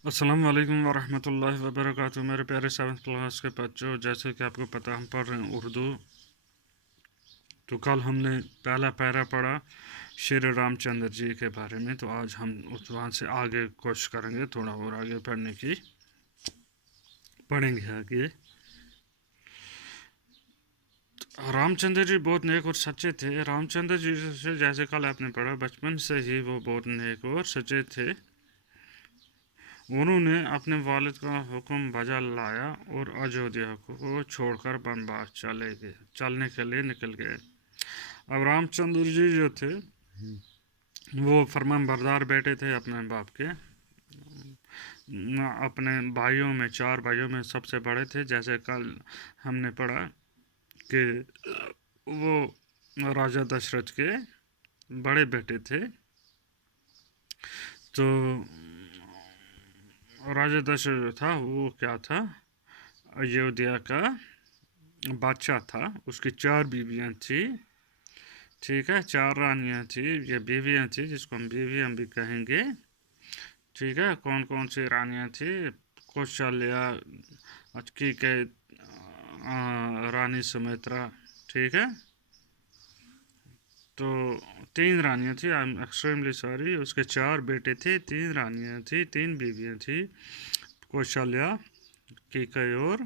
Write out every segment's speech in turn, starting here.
अस्सलाम वालेकुम वरहमतुल्लाहि वबरकातुहू। मेरे प्यारे 7th क्लास के बच्चों, जैसे कि आपको पता हम पढ़ रहे हैं उर्दू। तो कल हमने पहला पैरा पढ़ा श्री रामचंद्र जी के बारे में। तो आज हम उस वहाँ से आगे कोशिश करेंगे, थोड़ा और आगे पढ़ने की, पढ़ेंगे आगे। रामचंद्र जी बहुत नेक और सच्चे थे। रामचंद्र जी से जैसे कल आपने पढ़ा, बचपन से ही वो बहुत नेक और सच्चे थे। उन्होंने अपने वालिद का हुक्म बजा लाया और अयोध्या को छोड़कर बनवास चलने के लिए निकल गए। अब रामचंद्र जी जो थे वो फरमान बरदार बेटे थे अपने बाप के। अपने भाइयों में, 4 भाइयों में सबसे बड़े थे। जैसे कल हमने पढ़ा कि वो राजा दशरथ के बड़े बेटे थे। तो राजा दशरथ था, वो क्या था, अयोध्या का बादशाह था। उसकी 4 बीवियां थी, ठीक है, 4 रानियां थी, ये बीवियां थी जिसको हम बीवियां भी कहेंगे। ठीक है, कौन कौन सी रानियां थी? कौशल्या, की के रानी सुमित्रा, ठीक है। तो 3 रानियां थी, आई एम एक्सट्रीमली सॉरी। उसके 4 बेटे थे, 3 रानियां थी, 3 बीवियां थी, कौशल्या, कैकेयी और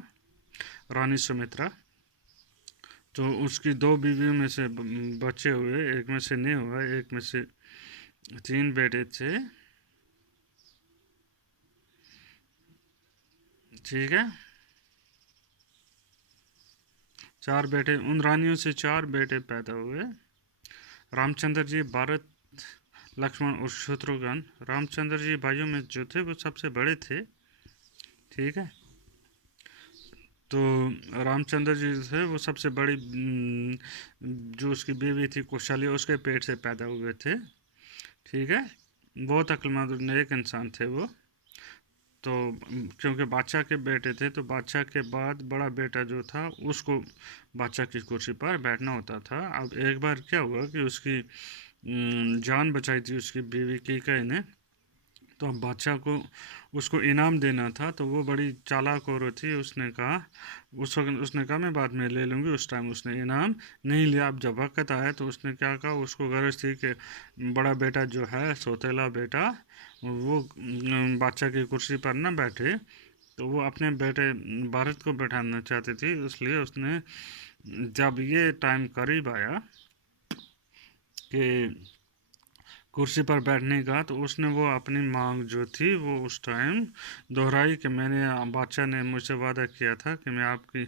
रानी सुमित्रा। तो उसकी 2 बीवियों में से बचे हुए, एक में से नहीं हुआ, एक में से 3 बेटे थे, ठीक है। 4 बेटे, उन रानियों से 4 बेटे पैदा हुए। रामचंद्र जी, भरत, लक्ष्मण और शत्रुघ्न। रामचंद्र जी भाइयों में जो थे वो सबसे बड़े थे, ठीक है। तो रामचंद्र जी थे वो सबसे बड़ी, जो उसकी बीवी थी कौशल्या, उसके पेट से पैदा हुए थे, ठीक है। बहुत अक्लमंद और नेक इंसान थे वो। तो क्योंकि बादशाह के बेटे थे, तो बादशाह के बाद बड़ा बेटा जो था उसको बादशाह की कुर्सी पर बैठना होता था। अब एक बार क्या हुआ कि उसकी जान बचाई थी उसकी बीवी कैकेयी ने। तो अब बादशाह को उसको इनाम देना था, तो वो बड़ी चालाक औरत थी। उसने कहा, उस वक्त उसने कहा मैं बाद में ले लूँगी। उस टाइम उसने इनाम नहीं लिया। अब जब वक्त आया तो उसने क्या कहा, उसको गरज थी कि बड़ा बेटा जो है, सौतेला बेटा, वो बादशाह की कुर्सी पर ना बैठे। तो वो अपने बेटे भारत को बैठाना चाहती थी, इसलिए उसने, जब ये टाइम करीब आया कि कुर्सी पर बैठने का, तो उसने वो अपनी मांग जो थी वो उस टाइम दोहराई कि मैंने, बादशाह ने मुझसे वादा किया था कि मैं आपकी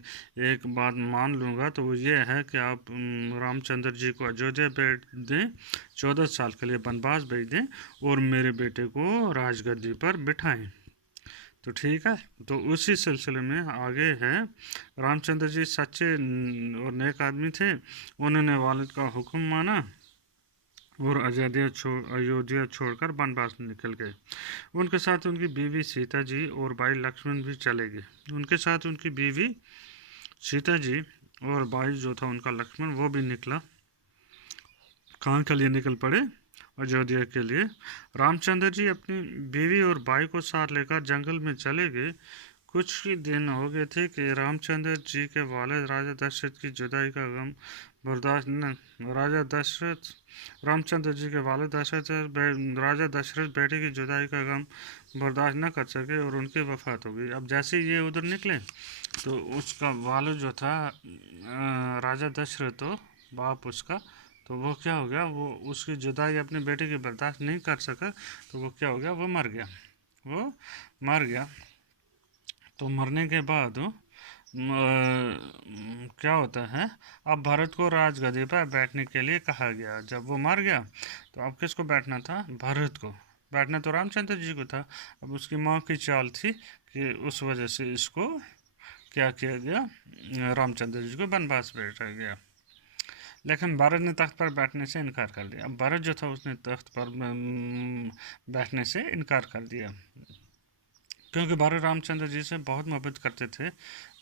एक बात मान लूँगा, तो वो ये है कि आप रामचंद्र जी को अयोध्या भेज दें, 14 साल के लिए वनवास भेज दें और मेरे बेटे को राजगद्दी पर बिठाएं। तो ठीक है। तो उसी सिलसिले में आगे है, रामचंद्र जी सच्चे और नेक आदमी थे। उन्होंने वालिद का हुक्म माना और अयोध्या छोड़कर वनवास निकल गए। उनके साथ उनकी बीवी सीता जी और भाई लक्ष्मण भी चले गए। उनके साथ उनकी बीवी सीता जी और भाई जो था उनका लक्ष्मण, वो भी निकला। कहाँ के लिए निकल पड़े? अयोध्या के लिए। रामचंद्र जी अपनी बीवी और भाई को साथ लेकर जंगल में चले गए। कुछ ही दिन हो गए थे कि रामचंद्र जी के वालिद राजा दशरथ की जुदाई का गम बर्दाश्त न राजा दशरथ रामचंद्र जी के वालिद राजा दशरथ बेटे की जुदाई का गम बर्दाश्त न कर सके और उनकी वफात हो गई। अब जैसे ही ये उधर निकले, तो उसका वालिद जो था, राजा दशरथ, तो बाप उसका, तो वो क्या हो गया, वो उसकी जुदाई अपने बेटे की बर्दाश्त नहीं कर सका। तो वो क्या हो गया, वो मर गया। वो मर गया। तो मरने के बाद क्या होता है, अब भरत को राजगद्दी पर बैठने के लिए कहा गया। जब वो मर गया, तो अब किसको बैठना था? भरत को। बैठना तो रामचंद्र जी को था। अब उसकी माँ की चाल थी कि उस वजह से इसको क्या किया गया, रामचंद्र जी को वनवास भेजा गया। लेकिन भरत ने तख्त पर बैठने से इनकार कर दिया। अब भरत जो था उसने तख्त पर बैठने से इनकार कर दिया, क्योंकि भारत रामचंद्र जी से बहुत मोहब्बत करते थे।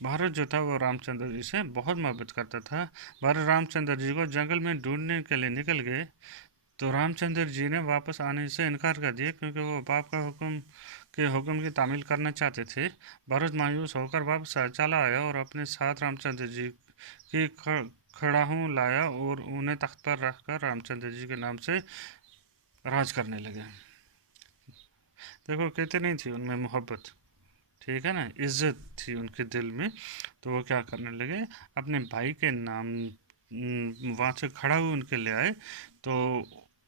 भारत जो था वो रामचंद्र जी से बहुत मोहब्बत करता था। भारत रामचंद्र जी को जंगल में ढूंढने के लिए निकल गए। तो रामचंद्र जी ने वापस आने से इनकार कर दिया, क्योंकि वो बाप का हुक्म के हुक्म की तामील करना चाहते थे। भरत मायूस होकर वापस चला आया और अपने साथ रामचंद्र जी की खड़ाहू लाया और उन्हें तख्त पर रखकर रामचंद्र जी के नाम से राज करने लगे। देखो कितनी थी उनमें मोहब्बत, ठीक है ना, इज्जत थी उनके दिल में। तो वो क्या करने लगे, अपने भाई के नाम वहाँ से खड़ा हुए उनके ले आए, तो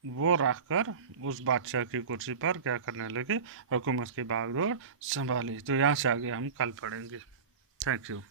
वो रख कर उस बादशाह की कुर्सी पर क्या करने लगे, हुकूमत की बागडोर संभाली। तो यहाँ से आगे हम कल पढ़ेंगे। Thank you.